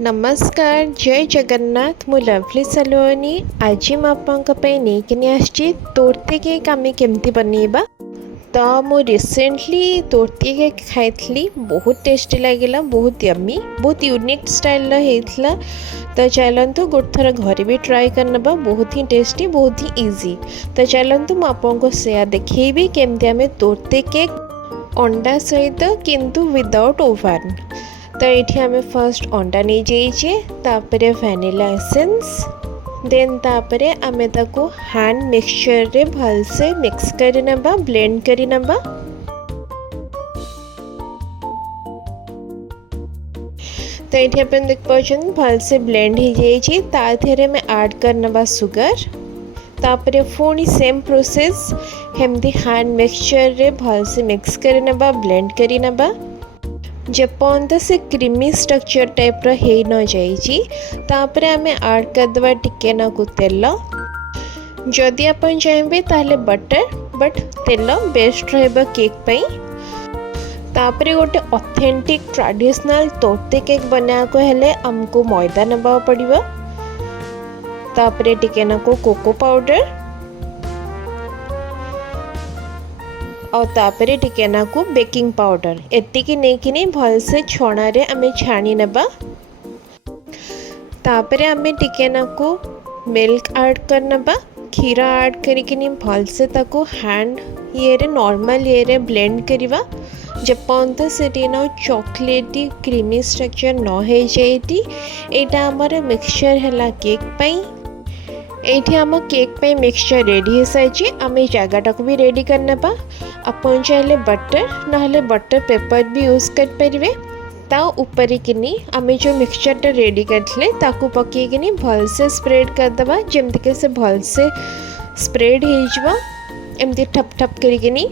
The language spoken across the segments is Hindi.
नमस्कार जय जगन्नाथ मु लवली सलोनी आज मु आपंकपे नेकिनी आछि तोरते केक आमे केमती बनेबा। तो मु रिसेंटली तोरते केक खाइथली बहुत टेस्टी लागिला बहुत यम्मी बहुत यूनिक स्टाइल हेइथला। तो चलतु गोटे थर घरे भी ट्राई करनबा बहुत ही टेस्टी बहुत ही इजी। तो चलतु मु आपको सेया देखैबी केमती आमे तोरते केक अंडा सहित किंतु विदाउट ओवन। तो ये आम फर्स्ट अंडा नहीं जाइए तापर वैनिला एसेंस देन तापर आम ताको हैंड मिक्सचर रे भलसे मिक्स करी नबा ब्लेंड करी नबा। तो ये आप देख पाँच भलसे ब्लेंड हो जाइए ताधे में ऐड कर नबा सुगर तापर पुणी सेम प्रोसेस हेमती हैंड मिक्सचर रे भलसे मिक्स करी नबा ब्लेंड करी नबा जपर्यंत से क्रीमी स्ट्रक्चर टाइप रो न जापर आम ऐड करदे टिके नाकु तेल जदि आप चाहिए ताहले बटर बट तेल बेस्ट रहिबा केक पई। तापर गोटे ऑथेंटिक ट्रेडिशनल तोरते केक बना को हेले हमको मैदा नबा पड़िबो तापर टिके नाकु कोको पाउडर और तापर टिके नाकु बेकिंग पाउडर एतिकी नेकिनी भलसे छणा रे आमे छाणी नबा। तापर आमे टिके नाकु मिल्क ऐड कर नबा क्षीर ऐड करिकिनी भलसे ताकु हैंड ये रे नॉर्मल ये रे ब्लेंड करिवा जपर्यंत सेटी न चॉकलेटी क्रीमी स्ट्रक्चर न हो जाइटी। एटा हमर मिक्सचर हैला केक पई। एठी आम केक पे मिक्सचर रेडी हो सारी आम जगटा को भी रेडी करना। आपन चाहिए बटर ना बटर पेपर भी यूज कर पारे ता ऊपर किनी आम जो मिक्सचरटा रेडी करथिले ताकू पकेकिनी भलसे स्प्रेड करदबा जमती से भलसे स्प्रेड हो एमती ठप ठप करिकिनी।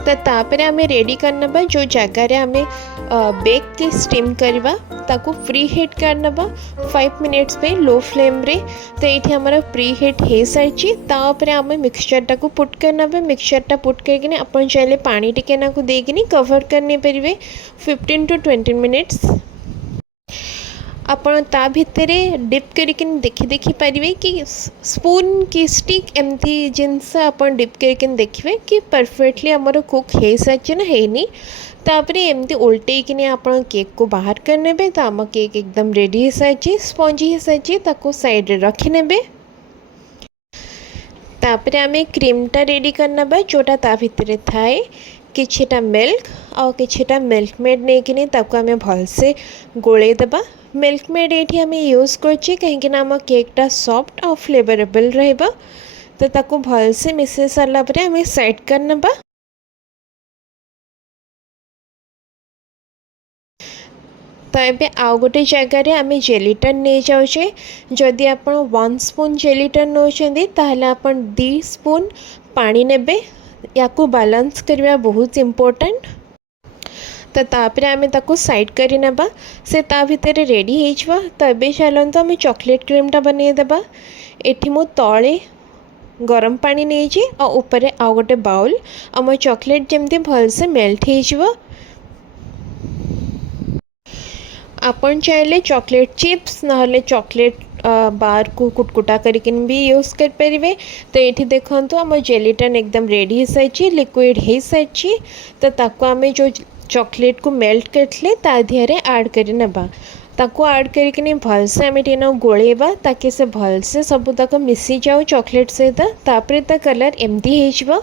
तो तापर आम रेडी करना जो जगार आम बेक की स्टीम करवा ताकू प्री हीट करनबा 5 मिनट्स पे लो फ्लेम रे। तो ये हमारा प्री हीट हो सारी तापर आम मिक्सचरटा को पुट करनबा मिक्सचरटा पुट करके अपन चाहिए पानी टिके ना को देकिनी कवर करने पारे 15 to 20 मिनट्स। आपण ता भितर डिप करके देखी देखी पारे कि स्पून की स्टिक एमती जिनस अपन डिप करके देखिए कि परफेक्टली आमर कुक हो सारी ना है। तापर एमती उल्टे कि आप केक को बाहर करने तो आम केक एकदम रेडी हो सारी स्पंजी हो सारी ताको साइड रे रखी नेबे। तापर आम क्रीमटा रेडी करना जोटा ता भितर थाए किछिटा मिल्क और किछिटा मिल्क मेड नहीं कि आम भलसे गोले देबा। मिल्क मेड ये आम यूज करछे कहीं आम केकटा सॉफ्ट और फ्लेवरेबल रहबा। तो ताको भलसे मिसै सारा पर आम साइड करनबा। तो ये आउ गोटे जगार आम जेलीटन नहीं जाऊे जदि आप 1 स्पून जेलीटन नौकरी ताहले आपन 2 स्पून पानी नेबे या को बैलेंस करवा बहुत इम्पोर्टेंट। तो तापर आम ताको साइड करी नबा से ता भितर रेडी हो। तो ये चलते आम चॉकलेट क्रीमटा बनईदेबा। एठी मु तले गरम पानी नहीं और ऊपर आउ गोटे बाउल आम चॉकलेट जमती भलसे मेल्ट हो। आपन चाहिए चॉकलेट चिप्स ना चॉकलेट बार को कुटकुटा करके भी यूज़ कर पारे। तो ये देखो आम जेलीटन एकदम रेडी हो सारी लिक्विड हो सारी। तो ताको आम जो चॉकलेट को मेल्ट करथिले ता दिहरे ऐड करी नबा ताको ऐड करके भलसे आम टे गोलेबा ताकि से भलसे सब तक मिसी जाओ चॉकलेट सहित। तापर ता कलर एमती हो।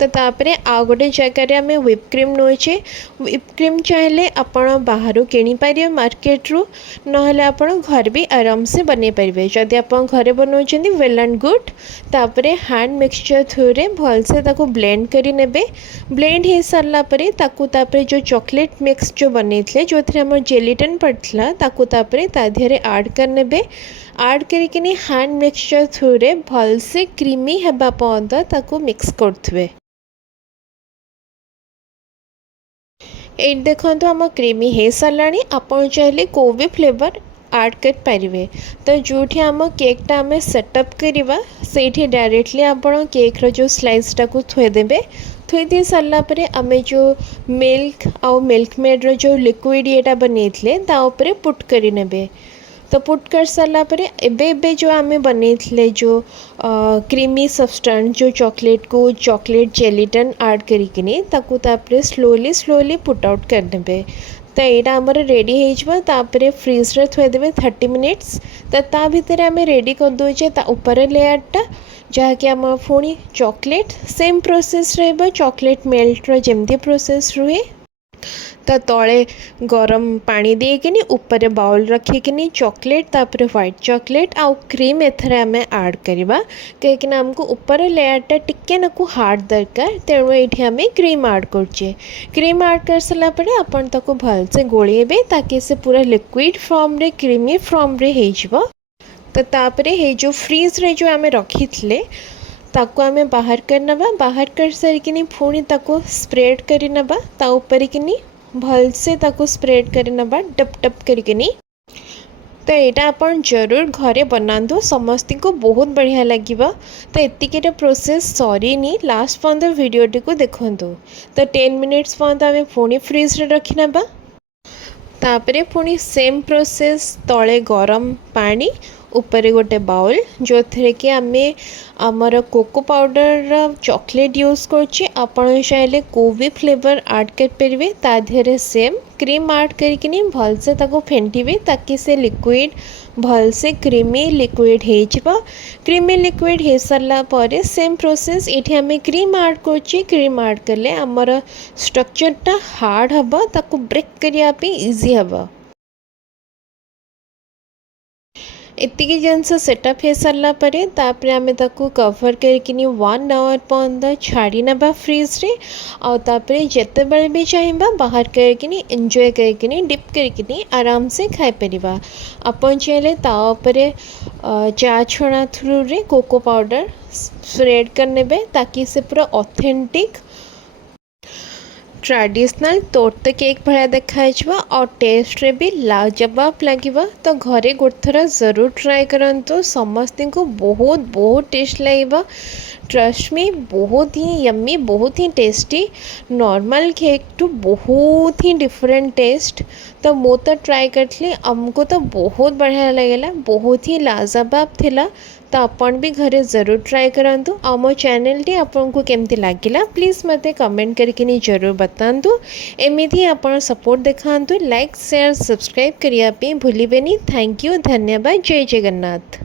तो तापर आउ गोटे जगार आम व्हिप क्रीम नौचे व्हिप क्रीम चाहिए आपण बाहर किनी पारे मार्केट रू ना आपण घर भी आराम से बने पारे जदि आप घरे बनाऊँ वेल एंड गुड। तापर हैंड मिक्सचर थ्रू रे भलसे ताको ब्लेंड करी नेबे। ब्लेंड हो सारा पर ताको तापर जो चॉकलेट मिक्स जो बने जो थे आम जेलीटन पड़ता ताको तापर ता दिहरे ऐड कर नेबे। ऐड करके हैंड मिक्सचर थ्रू रे भलसे क्रीमी हेबा पर्यंत ताको मिक्स करथबे। ये देखो तो आम क्रीमी हो सारा आप चाहिए को भी फ्लेवर ऐड कर पारे। तो जो आम केकटा आम सेटअप करवा से डायरेक्टली आप केक रो जो स्लाइसटा को थोदेबे थोई दी सारा पर आम जो मिल्क आउ मिल्क मेड्र जो लिक्विड येटा बनईले ताऊपर पुट कर नेबे। तो पुट कर सारा पर एबे जो आम बनईले जो क्रीमी सब्सटेंस जो चॉकलेट को चॉकलेट जेलीटन ऐड करिकिनी स्लोली स्लोली पुट आउट करने। तो यहाँ आमर रेडी होपर फ्रिज रे थोदेवे 30 मिनिट्स। तो ता भितर आम रेडी कर दोचे ऊपर लेयरटा जहाँकि आम पुणी चॉकलेट सेम प्रोसेस रही चॉकलेट मेल्टर जमती प्रोसेस रुए। तो तले गरम पानी देकिनी ऊपर बाउल रखिकिनी चॉकलेट तापर व्हाइट चॉकलेट आउ क्रीम एथरे आम ऐड करवा कहीं आमको ऊपर लेयरटा टिके नाकु हार्ड दरकार तेणु ये आम क्रीम ऐड करछे। क्रीम ऐड कर सारा परे आपण ताको भलसे गोलेबे ताकि से पूरा लिक्विड फॉर्म रे क्रीमी फॉर्म रे हेजिवो। तो तापरे हे जो फ्रीज रे जो आम रखी ताको आम बाहर कर नवा। बाहर कर सारिकिनी पुणी ताको स्प्रेड कर नवा ता ऊपर किनी भलसे ताको स्प्रेड कर नवा टप टप करकिनी। तो यहाँ आपन जरूर घरे बनातु समस्त को बहुत बढ़िया लगे। तो एतिके प्रोसेस सरीनी लास्ट पर्यंत वीडियोटी को देखंतु। तो 10 मिनिट्स पर्यंत आम पुणी फ्रिज रे रखी नवा। तापरे पुणी सेम प्रोसेस तले गरम पानी ऊपर गोटे बाउल जो थे कि आम आमर कोको पाउडर चॉकलेट यूज करछे। आपण चाहे को भी फ्लेवर ऐड कर परिवे ता देहरे सेम क्रीम ऐड करकिनी भलसे ताको फेंटिबे ताकि से लिक्विड भलसे क्रीमी लिक्विड हो। क्रीमी लिक्विड हो सारा पर सेम प्रोसेस ये आम क्रीम ऐड करछे। क्रीम ऐड कले आमर स्ट्रक्चरटा हार्ड हबा ताको ब्रेक करिया पे इजी हबा। एतिकी जिनस सेटअप हो सारा पर आम ताकू कवर करके 1 आवर पर्यंत छाड़ी नवा फ्रिज रे। आउ तापरे जेते बेले भी चाहिए बाहर करके एंजॉय करके डिप करके आराम से खाई परिबा। आपन चाहे ता उपरे चा छणा थ्रू रे कोको पाउडर स्प्रेड करने ताकि से पूरा ऑथेंटिक ट्रेडिशनल तोर्त केक भाया देखा और टेस्ट रे भी लाजवाब लगे। तो घरे गोटे थर जरूर ट्राए करंतु समस्त को बहुत बहुत टेस्ट लगे। ट्रस्ट मी बहुत ही यम्मी बहुत ही टेस्टी नॉर्मल केक टू बहुत ही डिफरेंट टेस्ट। तो मो तो ट्राए करी आमको तो बहुत बढ़िया लगेगा बहुत ही लाजवाब थिला। तो आपण भी घरे जरूर ट्राए करंतु। आ मो चैनल टी आपन को केमती लागिला प्लीज़ मते कमेंट करके जरूर बतांतु। एमिति आपण सपोर्ट देखांतु लाइक शेयर सब्सक्राइब करिया पे भूलिबेनी। थैंक यू धन्यवाद जय जगन्नाथ।